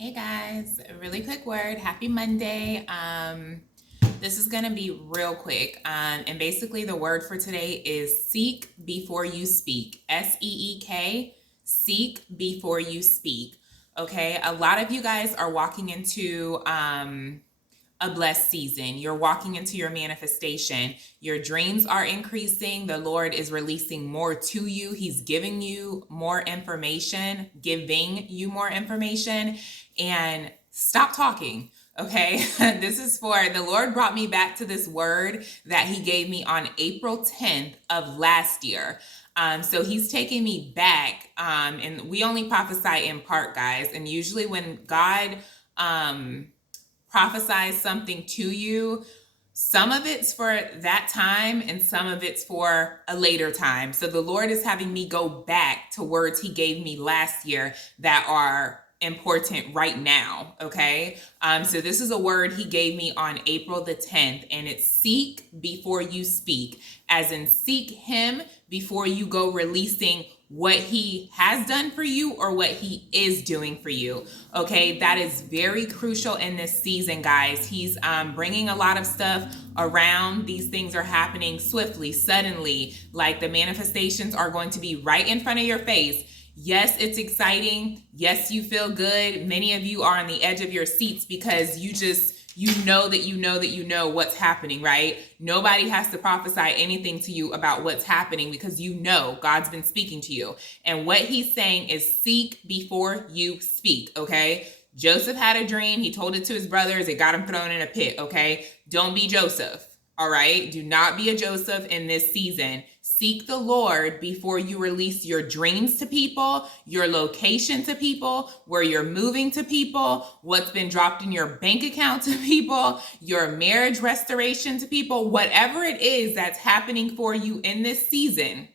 Hey guys, a really quick word. Happy Monday. This is going to be real quick. And basically, the word for today is seek before you speak. SEEK, seek before you speak. Okay, a lot of you guys are walking into a blessed season. You're walking into your manifestation. Your dreams are increasing. The Lord is releasing more to you. He's giving you more information, and stop talking. Okay, this is for the Lord brought me back to this word that He gave me on April 10th of last year. So He's taking me back, and we only prophesy in part, guys. And usually, when God prophesies something to you, some of it's for that time and some of it's for a later time. So the Lord is having me go back to words He gave me last year that are important right now. Okay. So this is a word He gave me on April the 10th, and it's seek before you speak, as in seek Him before you go releasing what He has done for you or what He is doing for you. Okay, that is very crucial in this season, guys. He's bringing a lot of stuff around. These things are happening swiftly, suddenly, like the manifestations are going to be right in front of your face. Yes, it's exciting. Yes, you feel good. Many of you are on the edge of your seats because you know what's happening, right? Nobody has to prophesy anything to you about what's happening because you know God's been speaking to you. And what He's saying is seek before you speak, okay? Joseph had a dream. He told it to his brothers. It got him thrown in a pit, okay? Don't be Joseph, all right? Do not be a Joseph in this season. Seek the Lord before you release your dreams to people, your location to people, where you're moving to people, what's been dropped in your bank account to people, your marriage restoration to people, whatever it is that's happening for you in this season,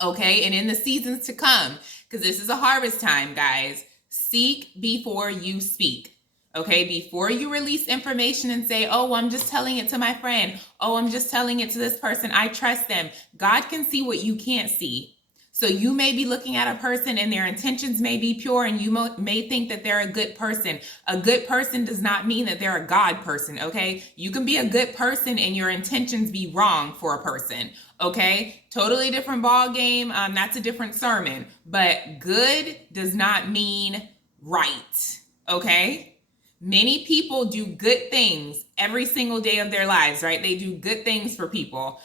okay? And in the seasons to come, because this is a harvest time, guys. Seek before you speak. Okay, before you release information and say, oh, I'm just telling it to my friend. Oh, I'm just telling it to this person. I trust them. God can see what you can't see. So you may be looking at a person and their intentions may be pure, and you may think that they're a good person. A good person does not mean that they're a God person, okay? You can be a good person and your intentions be wrong for a person, okay? Totally different ball game. That's a different sermon. But good does not mean right, okay? Many people do good things every single day of their lives, right? They do good things for people.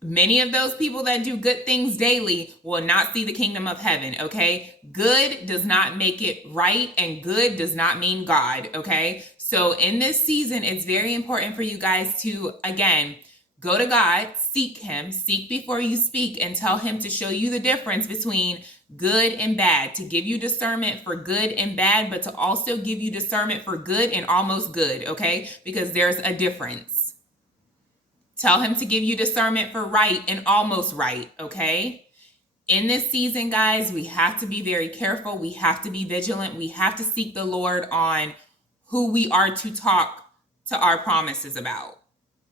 Many of those people that do good things daily will not see the kingdom of heaven, okay? Good does not make it right, and good does not mean God, okay? So in this season, it's very important for you guys to, again, go to God, seek Him, seek before you speak, and tell Him to show you the difference between good and bad, to give you discernment for good and bad, but to also give you discernment for good and almost good, okay? Because there's a difference. Tell Him to give you discernment for right and almost right, okay? In this season, guys, we have to be very careful. We have to be vigilant. We have to seek the Lord on who we are to talk to our promises about.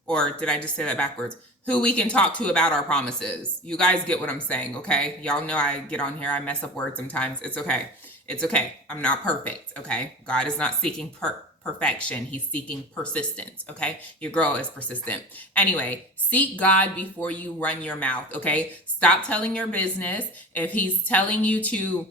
Or did I just say that backwards? Who we can talk to about our promises. You guys get what I'm saying, okay? Y'all know I get on here. I mess up words sometimes. It's okay. It's okay. I'm not perfect, okay? God is not seeking perfection. He's seeking persistence, okay? Your girl is persistent. Anyway, seek God before you run your mouth, okay? Stop telling your business. If He's telling you to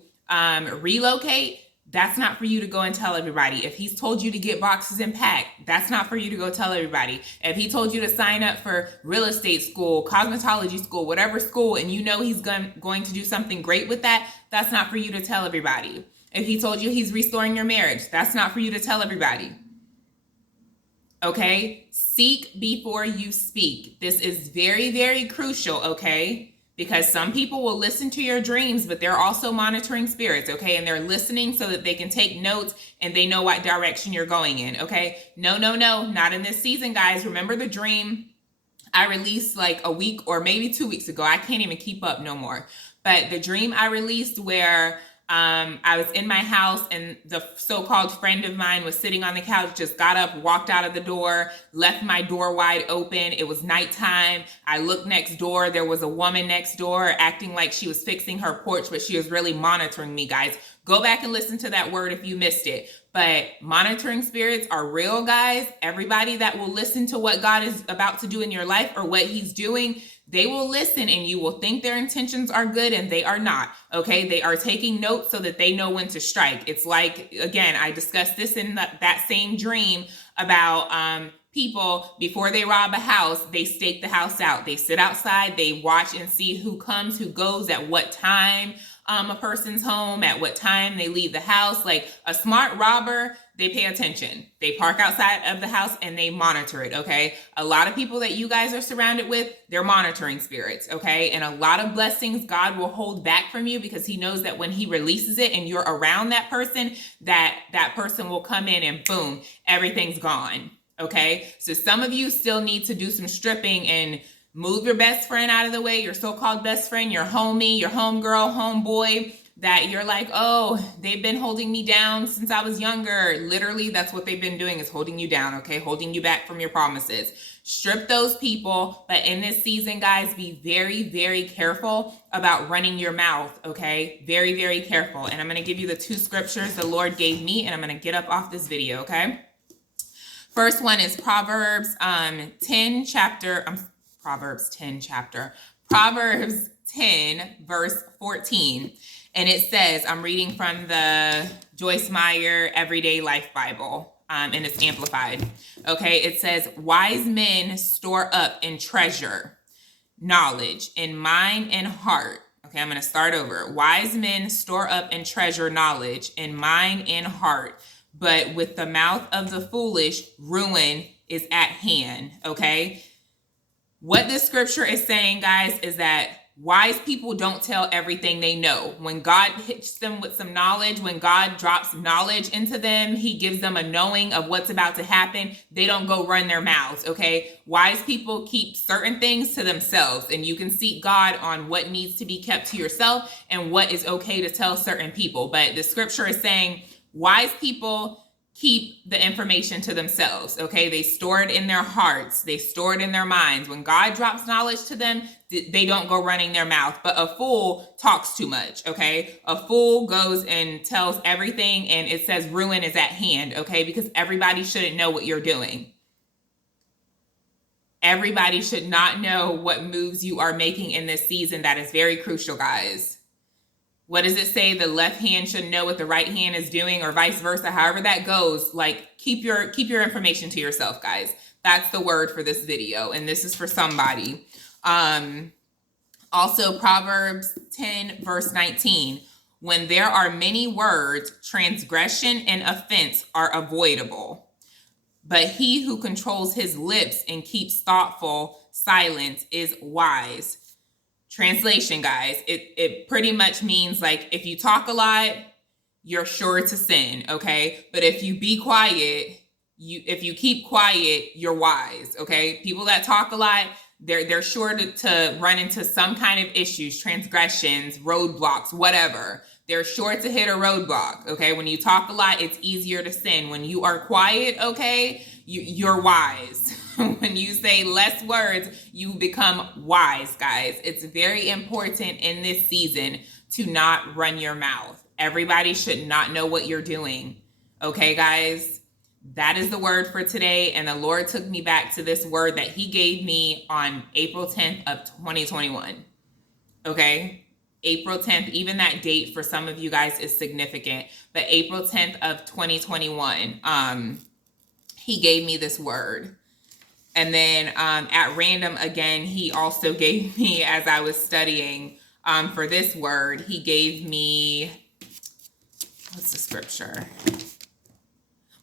relocate, that's not for you to go and tell everybody. If He's told you to get boxes and pack, that's not for you to go tell everybody. If He told you to sign up for real estate school, cosmetology school, whatever school, and you know He's going to do something great with that, that's not for you to tell everybody. If He told you He's restoring your marriage, that's not for you to tell everybody. Okay? Seek before you speak. This is very, very crucial, okay? Because some people will listen to your dreams, but they're also monitoring spirits, okay? And they're listening so that they can take notes and they know what direction you're going in, okay? No, not in this season, guys. Remember the dream I released like a week or maybe 2 weeks ago. I can't even keep up no more. But the dream I released where I was in my house and the so-called friend of mine was sitting on the couch, just got up, walked out of the door, left my door wide open. It was nighttime. I looked next door. There was a woman next door acting like she was fixing her porch, but she was really monitoring me, guys. Go back and listen to that word if you missed it. But monitoring spirits are real, guys. Everybody that will listen to what God is about to do in your life or what he's doing, they will listen and you will think their intentions are good and they are not. Okay, they are taking notes so that they know when to strike. It's like, again, I discussed this in that same dream about people, before they rob a house, they stake the house out. They sit outside, they watch and see who comes, who goes, at what time a person's home, at what time they leave the house. Like a smart robber, they pay attention. They park outside of the house and they monitor it, okay? A lot of people that you guys are surrounded with, they're monitoring spirits, okay? And a lot of blessings God will hold back from you because he knows that when he releases it and you're around that person, that person will come in and boom, everything's gone, okay? So some of you still need to do some stripping and move your best friend out of the way, your so-called best friend, your homie, your homegirl, homeboy, that you're like, oh, they've been holding me down since I was younger. Literally, that's what they've been doing, is holding you down, okay? Holding you back from your promises. Strip those people. But in this season, guys, be very, very careful about running your mouth, okay? Very, very careful. And I'm going to give you the 2 scriptures the Lord gave me, and I'm going to get up off this video, okay? First one is Proverbs 10 verse 14. And it says, I'm reading from the Joyce Meyer Everyday Life Bible, and it's amplified. Okay, it says, wise men store up and treasure knowledge in mind and heart. Okay, I'm going to start over. Wise men store up and treasure knowledge in mind and heart, but with the mouth of the foolish, ruin is at hand. Okay, what this scripture is saying, guys, is that wise people don't tell everything they know. When God hits them with some knowledge, when God drops knowledge into them, he gives them a knowing of what's about to happen. They don't go run their mouths, okay? Wise people keep certain things to themselves, and you can seek God on what needs to be kept to yourself and what is okay to tell certain people. But the scripture is saying wise people keep the information to themselves, okay? They store it in their hearts. They store it in their minds. When God drops knowledge to them, they don't go running their mouth. But a fool talks too much, okay? A fool goes and tells everything, and it says ruin is at hand, okay? Because everybody shouldn't know what you're doing. Everybody should not know what moves you are making in this season. That is very crucial, guys. What does it say? The left hand should know what the right hand is doing, or vice versa. However that goes, like keep your information to yourself, guys. That's the word for this video, and this is for somebody. Also, Proverbs 10 verse 19. When there are many words, transgression and offense are avoidable. But he who controls his lips and keeps thoughtful silence is wise. Translation, guys, it pretty much means like if you talk a lot, you're sure to sin, okay? But if you be quiet, if you keep quiet, you're wise, okay? People that talk a lot, they're sure to run into some kind of issues, transgressions, roadblocks, whatever. They're sure to hit a roadblock, okay? When you talk a lot, it's easier to sin. When you are quiet, okay, you're wise. When you say less words, you become wise, guys. It's very important in this season to not run your mouth. Everybody should not know what you're doing. Okay, guys? That is the word for today. And the Lord took me back to this word that he gave me on April 10th of 2021. Okay? April 10th, even that date for some of you guys is significant. But April 10th of 2021, he gave me this word. And then at random, again, he also gave me, as I was studying for this word, he gave me, what's the scripture?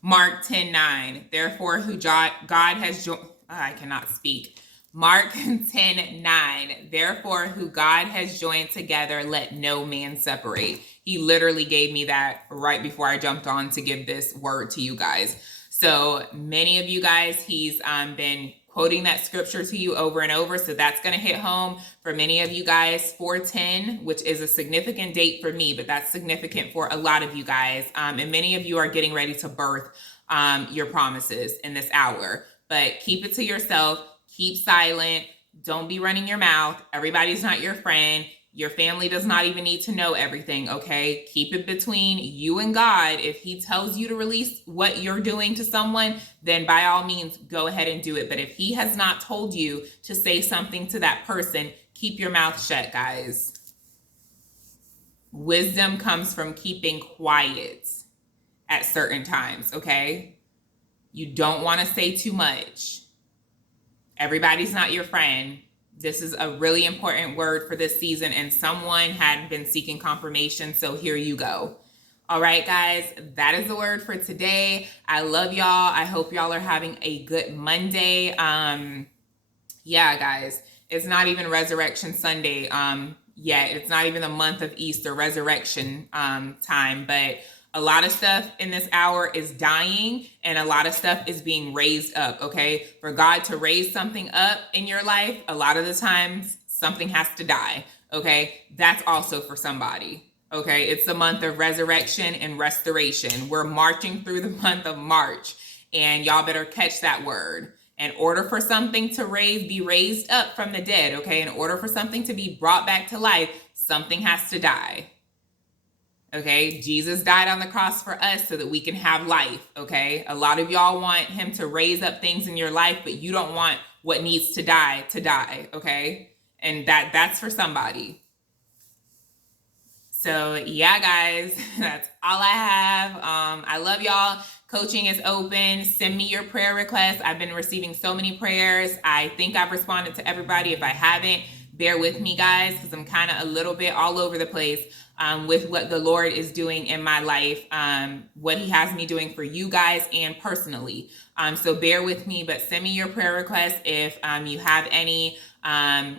Mark 10:9. Therefore, who God has joined, I cannot speak. Mark 10:9. Therefore, who God has joined together, let no man separate. He literally gave me that right before I jumped on to give this word to you guys. So many of you guys, he's been quoting that scripture to you over and over. So that's going to hit home for many of you guys. 4:10, which is a significant date for me, but that's significant for a lot of you guys. And many of you are getting ready to birth your promises in this hour. But keep it to yourself. Keep silent. Don't be running your mouth. Everybody's not your friend. Your family does not even need to know everything, okay? Keep it between you and God. If he tells you to release what you're doing to someone, then by all means, go ahead and do it. But if he has not told you to say something to that person, keep your mouth shut, guys. Wisdom comes from keeping quiet at certain times, okay? You don't want to say too much. Everybody's not your friend. This is a really important word for this season, and someone had been seeking confirmation, so here you go. All right, guys, that is the word for today. I love y'all. I hope y'all are having a good Monday. Yeah, guys, it's not even Resurrection Sunday yet. It's not even the month of Easter, resurrection time, but a lot of stuff in this hour is dying and a lot of stuff is being raised up, okay? For God to raise something up in your life, a lot of the times something has to die, okay? That's also for somebody, okay? It's the month of resurrection and restoration. We're marching through the month of March, and y'all better catch that word. In order for something to be raised up from the dead, okay? In order for something to be brought back to life, something has to die. Okay, Jesus died on the cross for us so that we can have life. Okay, a lot of y'all want him to raise up things in your life, but you don't want what needs to die. Okay, and that's for somebody. So yeah, guys, that's all I have. I love y'all. Coaching is open. Send me your prayer requests. I've been receiving so many prayers. I think I've responded to everybody. If I haven't, bear with me, guys, because I'm kind of a little bit all over the place with what the Lord is doing in my life, what he has me doing for you guys and personally. So bear with me, but send me your prayer requests. If you have any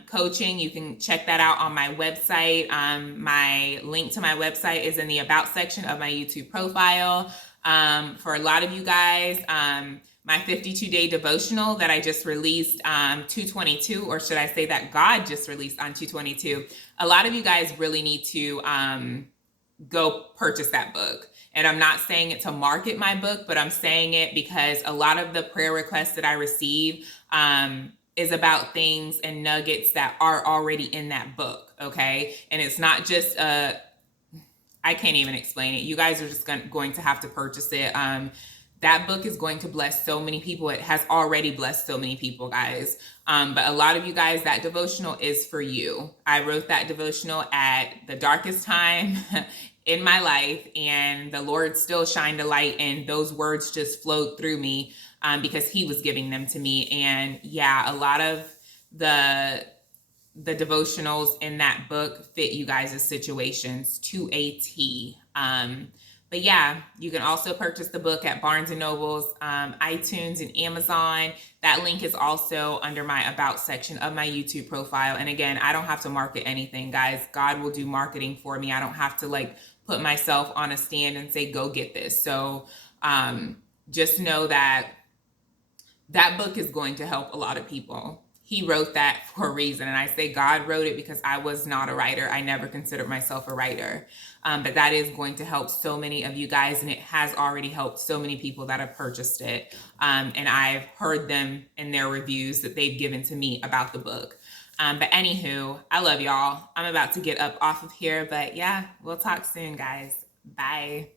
coaching, you can check that out on my website. My link to my website is in the About section of my YouTube profile. For a lot of you guys, my 52-day devotional that I just released 2/22, or should I say that God just released on 2/22. A lot of you guys really need to go purchase that book. And I'm not saying it to market my book, but I'm saying it because a lot of the prayer requests that I receive is about things and nuggets that are already in that book, okay? And it's not just I can't even explain it. You guys are just going to have to purchase it. That book is going to bless so many people. It has already blessed so many people, guys. But a lot of you guys, that devotional is for you. I wrote that devotional at the darkest time in my life, and the Lord still shined a light, and those words just flowed through me because he was giving them to me. And yeah, a lot of the devotionals in that book fit you guys' situations to a T. But yeah, you can also purchase the book at Barnes & Noble's, iTunes, and Amazon. That link is also under my About section of my YouTube profile. And again, I don't have to market anything, guys. God will do marketing for me. I don't have to put myself on a stand and say, go get this. So just know that that book is going to help a lot of people. He wrote that for a reason. And I say God wrote it because I was not a writer. I never considered myself a writer. But that is going to help so many of you guys. And it has already helped so many people that have purchased it. And I've heard them in their reviews that they've given to me about the book. But anywho, I love y'all. I'm about to get up off of here. But yeah, we'll talk soon, guys. Bye.